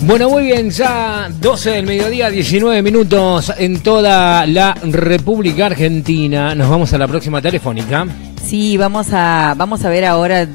Bueno, muy bien, ya 12 del mediodía, 19 minutos en toda la República Argentina. Nos vamos a la próxima telefónica. Sí, vamos a ver ahora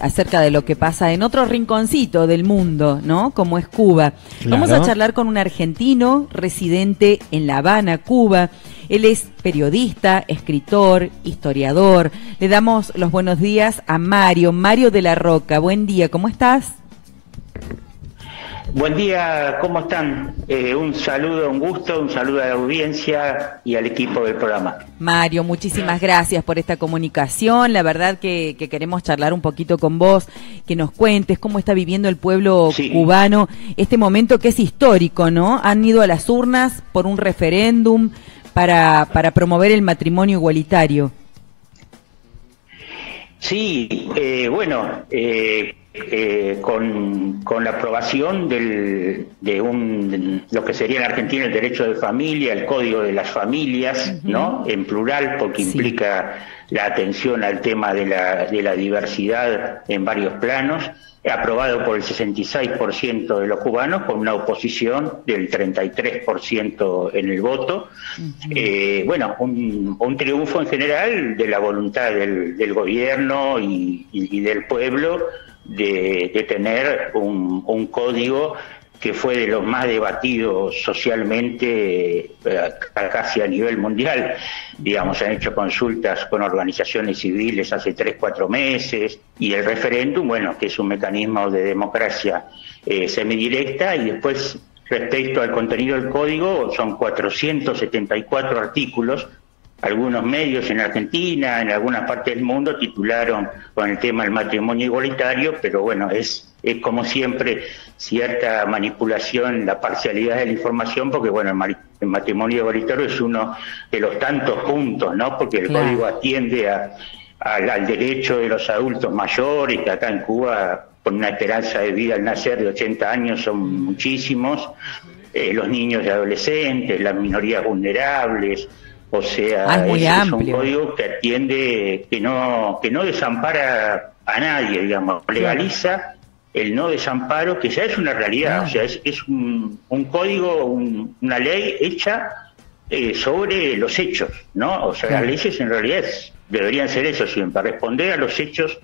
acerca de lo que pasa en otro rinconcito del mundo, ¿no? Como es Cuba. Claro. Vamos a charlar con un argentino residente en La Habana, Cuba. Él es periodista, escritor, historiador. Le damos los buenos días a Mario de la Roca. Buen día, ¿cómo estás? Buen día, ¿cómo están? Un saludo, un gusto, un saludo a la audiencia y al equipo del programa. Mario, muchísimas gracias por esta comunicación. La verdad que queremos charlar un poquito con vos, que nos cuentes cómo está viviendo el pueblo cubano este momento que es histórico, ¿no? Han ido a las urnas por un referéndum para promover el matrimonio igualitario. Sí, con la aprobación de lo que sería en Argentina el derecho de familia, el código de las familias, ¿no? En plural, porque implica la atención al tema de la diversidad en varios planos, aprobado por el 66% de los cubanos, con una oposición del 33% en el voto. Un triunfo en general de la voluntad del gobierno y del pueblo de tener un código que fue de los más debatidos socialmente casi a nivel mundial. Digamos, se han hecho consultas con organizaciones civiles hace 3-4 meses, y el referéndum, bueno, que es un mecanismo de democracia semidirecta, y después, respecto al contenido del código, son 474 artículos. Algunos medios en Argentina, en algunas partes del mundo, titularon con el tema del matrimonio igualitario, pero bueno, es como siempre cierta manipulación, la parcialidad de la información, porque bueno, el matrimonio igualitario es uno de los tantos puntos, ¿no? Porque el código atiende al derecho de los adultos mayores, que acá en Cuba, con una esperanza de vida al nacer de 80 años, son muchísimos, los niños y adolescentes, las minorías vulnerables. O sea, es un código que atiende, que no desampara a nadie, digamos, legaliza el no desamparo, que ya es una realidad. O sea, es un código, una ley hecha sobre los hechos, ¿no? O sea, las leyes en realidad deberían ser eso siempre, responder a los hechos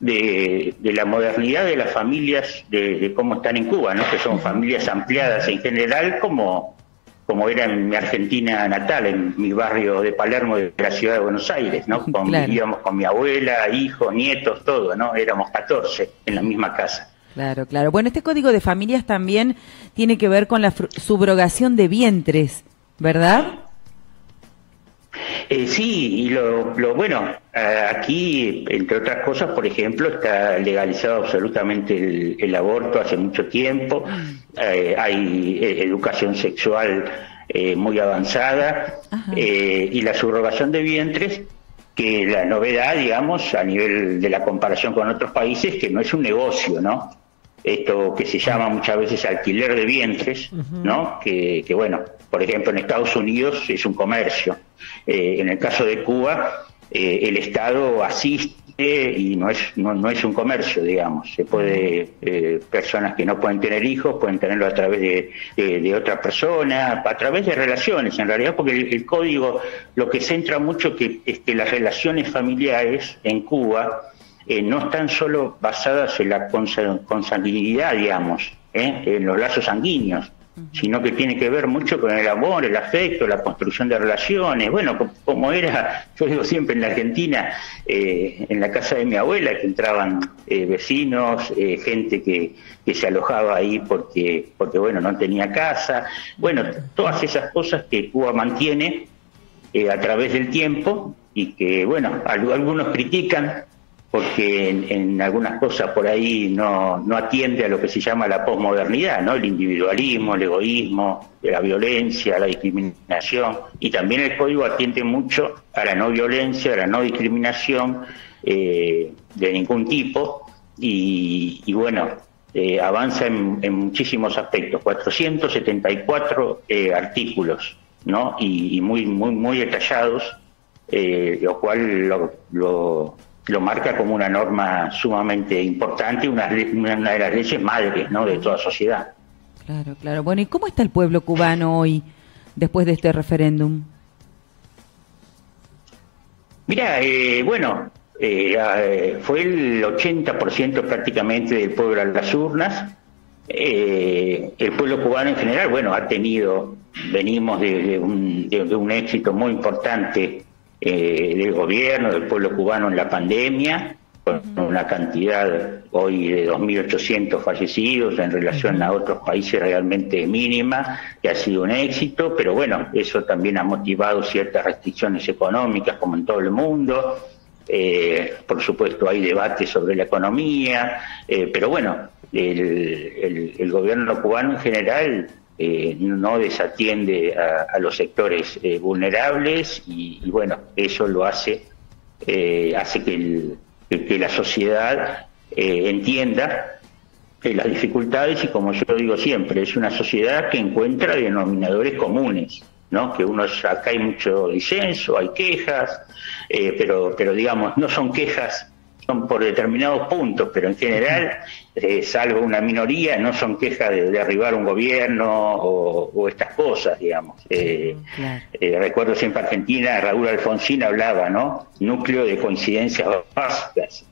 de la modernidad de las familias, de cómo están en Cuba, ¿no? Que son familias ampliadas en general, como era en mi Argentina natal, en mi barrio de Palermo, de la ciudad de Buenos Aires, ¿no? Vivíamos con mi abuela, hijos, nietos, todo, ¿no? Éramos 14 en la misma casa. Claro, claro. Bueno, este código de familias también tiene que ver con la subrogación de vientres, ¿verdad? Sí, y lo bueno, aquí, entre otras cosas, por ejemplo, está legalizado absolutamente el aborto hace mucho tiempo, hay educación sexual muy avanzada, y la subrogación de vientres, que la novedad, digamos, a nivel de la comparación con otros países, que no es un negocio, ¿no? Esto que se llama muchas veces alquiler de vientres, ¿no? Que bueno, por ejemplo, en Estados Unidos es un comercio. En el caso de Cuba, el Estado asiste y no es un comercio, digamos. Se puede, personas que no pueden tener hijos pueden tenerlo a través de otra persona, a través de relaciones, en realidad, porque el código lo que centra mucho es que las relaciones familiares en Cuba no están solo basadas en la consanguinidad, digamos, en los lazos sanguíneos, sino que tiene que ver mucho con el amor, el afecto, la construcción de relaciones. Bueno, como era, yo digo siempre en la Argentina, en la casa de mi abuela, que entraban vecinos, gente que se alojaba ahí porque bueno, no tenía casa. Bueno, todas esas cosas que Cuba mantiene a través del tiempo, y que, bueno, algunos critican porque en algunas cosas por ahí no atiende a lo que se llama la posmodernidad, ¿no? El individualismo, el egoísmo, la violencia, la discriminación, y también el código atiende mucho a la no violencia, a la no discriminación de ningún tipo, y bueno, avanza en muchísimos aspectos, 474 artículos, ¿no? Y muy detallados, lo cual lo marca como una norma sumamente importante, una de las leyes madres, ¿no?, de toda sociedad. Claro, claro. Bueno, ¿y cómo está el pueblo cubano hoy, después de este referéndum? Mira, fue el 80% prácticamente del pueblo a las urnas. El pueblo cubano en general, venimos de un éxito muy importante del gobierno, del pueblo cubano en la pandemia, con una cantidad hoy de 2.800 fallecidos en relación a otros países realmente mínima, que ha sido un éxito, pero bueno, eso también ha motivado ciertas restricciones económicas como en todo el mundo. Por supuesto hay debates sobre la economía, pero bueno, el gobierno cubano en general no desatiende a los sectores vulnerables y bueno, eso lo hace que la sociedad entienda las dificultades y, como yo digo siempre, es una sociedad que encuentra denominadores comunes, ¿no? Que acá hay mucho disenso, hay quejas, pero digamos, no son quejas, son por determinados puntos, pero en general, salvo una minoría, no son quejas de derribar un gobierno o estas cosas, digamos. Recuerdo siempre Argentina, Raúl Alfonsín hablaba, ¿no?, núcleo de coincidencias básicas.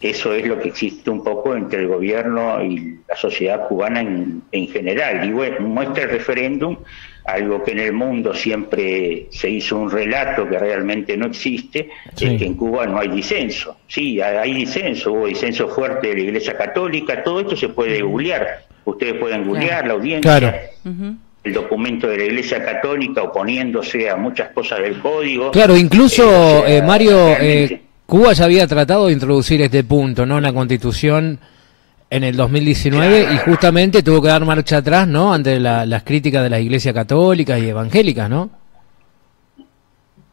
Eso es lo que existe un poco entre el gobierno y la sociedad cubana en general. Y bueno, muestra el referéndum, algo que en el mundo siempre se hizo un relato que realmente no existe, es que en Cuba no hay disenso. Sí, hay disenso, hubo disenso fuerte de la Iglesia Católica, todo esto se puede googlear. Ustedes pueden googlear, la audiencia, el documento de la Iglesia Católica oponiéndose a muchas cosas del código. Claro, incluso, Mario, Cuba ya había tratado de introducir este punto, ¿no?, en la Constitución en el 2019, y justamente tuvo que dar marcha atrás, ¿no?, ante las críticas de las iglesias católicas y evangélicas, ¿no?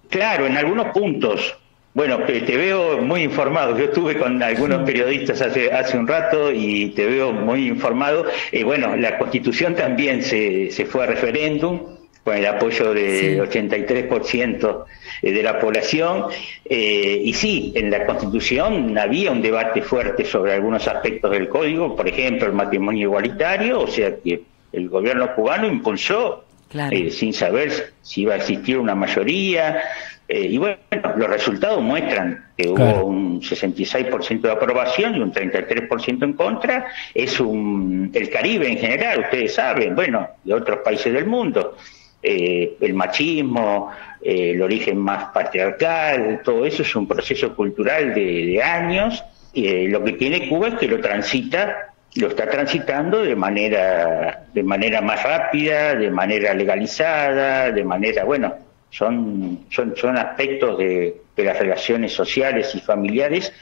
Claro, en algunos puntos. Bueno, te veo muy informado. Yo estuve con algunos periodistas hace un rato y te veo muy informado. Bueno, la Constitución también se fue a referéndum con el apoyo del 83% de la población, y sí, en la Constitución había un debate fuerte sobre algunos aspectos del código, por ejemplo, el matrimonio igualitario, o sea que el gobierno cubano impulsó, sin saber si iba a existir una mayoría, y bueno, los resultados muestran que hubo un 66% de aprobación y un 33% en contra. El Caribe en general, ustedes saben, bueno, y otros países del mundo, el machismo, el origen más patriarcal, todo eso es un proceso cultural de años, y lo que tiene Cuba es que lo está transitando de manera más rápida, de manera legalizada, son aspectos de las relaciones sociales y familiares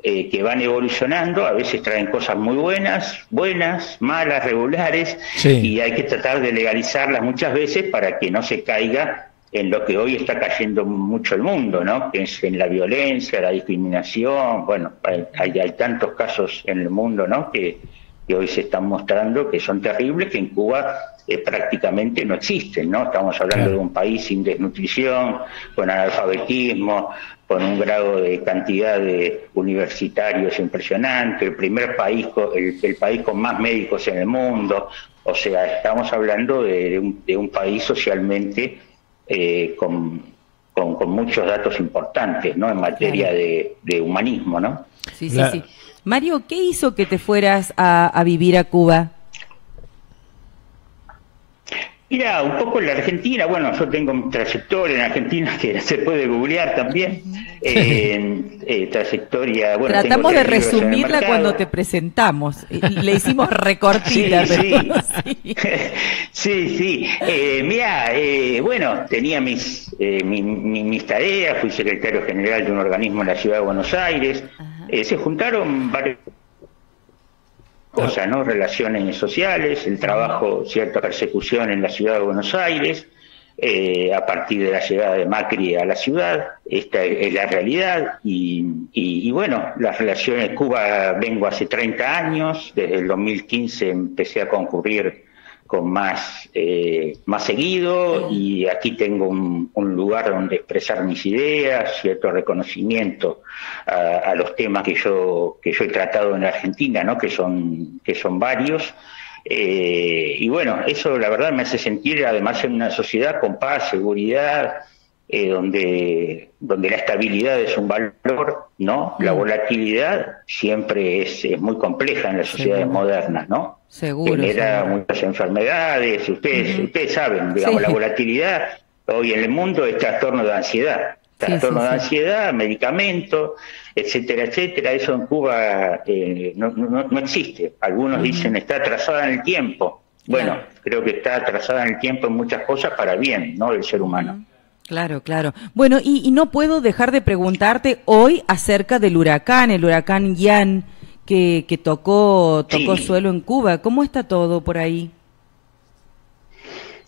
que van evolucionando, a veces traen cosas muy buenas, malas, regulares, y hay que tratar de legalizarlas muchas veces para que no se caiga en lo que hoy está cayendo mucho el mundo, ¿no?, que es en la violencia, la discriminación. Bueno, hay tantos casos en el mundo, ¿no?, que hoy se están mostrando que son terribles, que en Cuba prácticamente no existen, ¿no? Estamos hablando de un país sin desnutrición, con analfabetismo, con un grado de cantidad de universitarios impresionante, el país con más médicos en el mundo. O sea, estamos hablando de un país socialmente con muchos datos importantes, ¿no?, en materia de humanismo, ¿no? Sí. Mario, ¿qué hizo que te fueras a vivir a Cuba? Mira, un poco en la Argentina, bueno, yo tengo mi trayectoria en Argentina que se puede googlear también, trayectoria... Bueno, tratamos de resumirla cuando te presentamos, le hicimos recortita. Sí. Mira, bueno, tenía mis tareas, fui secretario general de un organismo en la Ciudad de Buenos Aires, se juntaron varias cosas, ¿no? Relaciones sociales, el trabajo, cierta persecución en la Ciudad de Buenos Aires, a partir de la llegada de Macri a la ciudad. Esta es la realidad, y bueno, las relaciones, Cuba vengo hace 30 años, desde el 2015 empecé a concurrir más seguido, y aquí tengo un lugar donde expresar mis ideas, cierto reconocimiento a los temas que yo he tratado en Argentina, ¿no? que son varios. Y bueno, eso la verdad me hace sentir además en una sociedad con paz, seguridad, donde la estabilidad es un valor, ¿no? La volatilidad siempre es muy compleja en las sociedades modernas, ¿no? Genera muchas enfermedades, ustedes saben, digamos, la volatilidad hoy en el mundo es trastorno de ansiedad. Trastorno de ansiedad, medicamentos, etcétera, etcétera. Eso en Cuba no existe. Algunos dicen está atrasada en el tiempo. Bueno, creo que está atrasada en el tiempo en muchas cosas para bien, ¿no? Del ser humano. Claro, claro. Bueno, y no puedo dejar de preguntarte hoy acerca del huracán, el huracán Ian, que tocó suelo en Cuba. ¿Cómo está todo por ahí?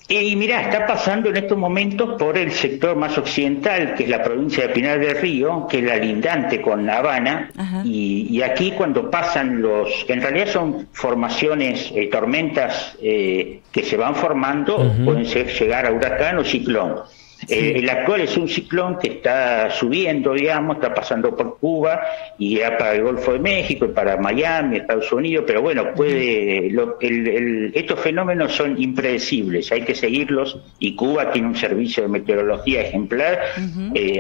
Y mirá, está pasando en estos momentos por el sector más occidental, que es la provincia de Pinar del Río, que es la lindante con La Habana, y aquí cuando pasan en realidad son formaciones, tormentas que se van formando, pueden llegar a huracán o ciclón. El actual es un ciclón que está subiendo, digamos, está pasando por Cuba y ya para el Golfo de México y para Miami, Estados Unidos, pero bueno, estos fenómenos son impredecibles, hay que seguirlos, y Cuba tiene un servicio de meteorología ejemplar.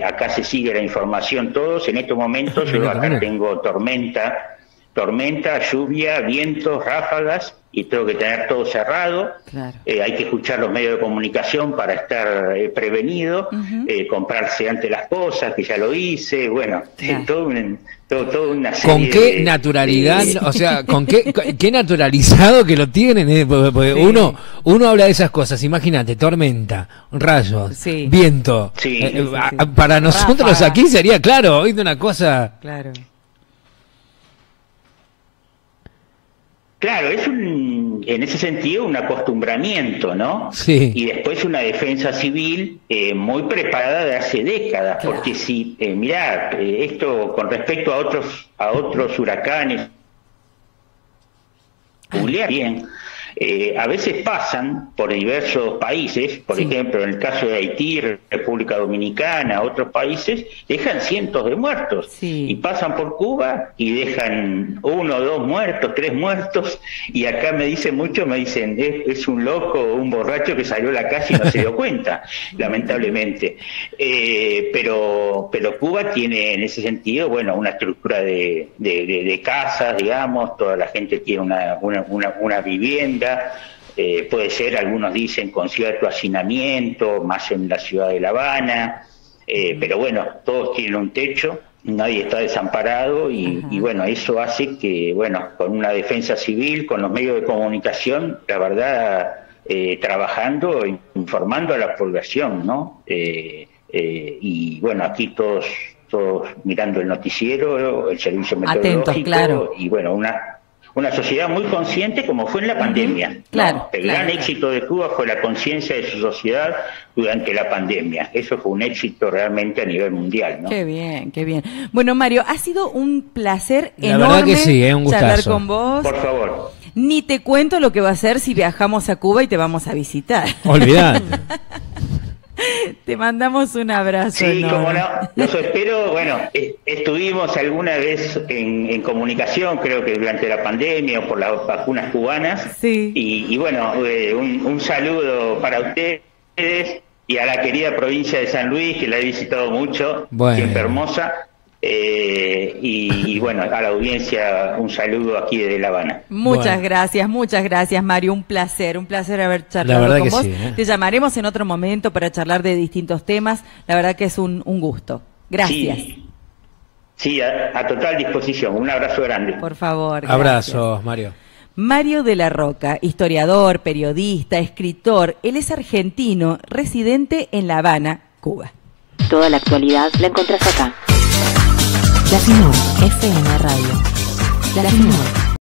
Acá se sigue la información todos. En estos momentos yo acá tengo tormenta, lluvia, vientos, ráfagas, y tengo que tener todo cerrado. Hay que escuchar los medios de comunicación para estar prevenido, comprarse antes las cosas, que ya lo hice, bueno, todo una serie. ¿Con qué naturalidad, o sea, con qué naturalizado que lo tienen? Porque uno habla de esas cosas, imagínate, tormenta, rayos, viento. Para nosotros aquí sería, claro, oíste una cosa... Claro, es en ese sentido un acostumbramiento, ¿no? Sí. Y después una defensa civil muy preparada de hace décadas, porque si, mirá, esto con respecto a otros huracanes, bien, a veces pasan por diversos países, por ejemplo, en el caso de Haití, República Dominicana, otros países, dejan cientos de muertos, y pasan por Cuba y dejan 1, 2 muertos, 3 muertos, y acá me dicen, es un loco o un borracho que salió a la calle y no se dio cuenta, lamentablemente. Pero Cuba tiene en ese sentido, bueno, una estructura de casas, digamos, toda la gente tiene una vivienda. Puede ser, algunos dicen, con cierto hacinamiento, más en la ciudad de La Habana, pero bueno, todos tienen un techo, nadie está desamparado, y bueno, eso hace que, bueno, con una defensa civil, con los medios de comunicación, la verdad, trabajando, informando a la población, ¿no? Y bueno, aquí todos mirando el noticiero, el servicio meteorológico, y bueno, una sociedad muy consciente, como fue en la pandemia. El gran éxito de Cuba fue la conciencia de su sociedad durante la pandemia. Eso fue un éxito realmente a nivel mundial, ¿no? Qué bien, qué bien. Bueno, Mario, ha sido un placer enorme, verdad que sí, un gustazo charlar con vos. Por favor. Ni te cuento lo que va a ser si viajamos a Cuba y te vamos a visitar. Olvidate. Te mandamos un abrazo. Sí, cómo no. Los espero. Bueno, estuvimos alguna vez en comunicación, creo que durante la pandemia o por las vacunas cubanas. Y bueno, un saludo para ustedes y a la querida provincia de San Luis, que la he visitado mucho, siempre hermosa. Y bueno, a la audiencia un saludo aquí desde La Habana. Muchas gracias, Mario, un placer haber charlado con vos. Te llamaremos en otro momento para charlar de distintos temas, la verdad que es un gusto. Gracias. Sí, a total disposición, un abrazo grande. Por favor. Abrazos, Mario. Mario de la Roca, historiador, periodista, escritor, él es argentino, residente en La Habana, Cuba. Toda la actualidad la encontrás acá. La Final FM Radio. La Final.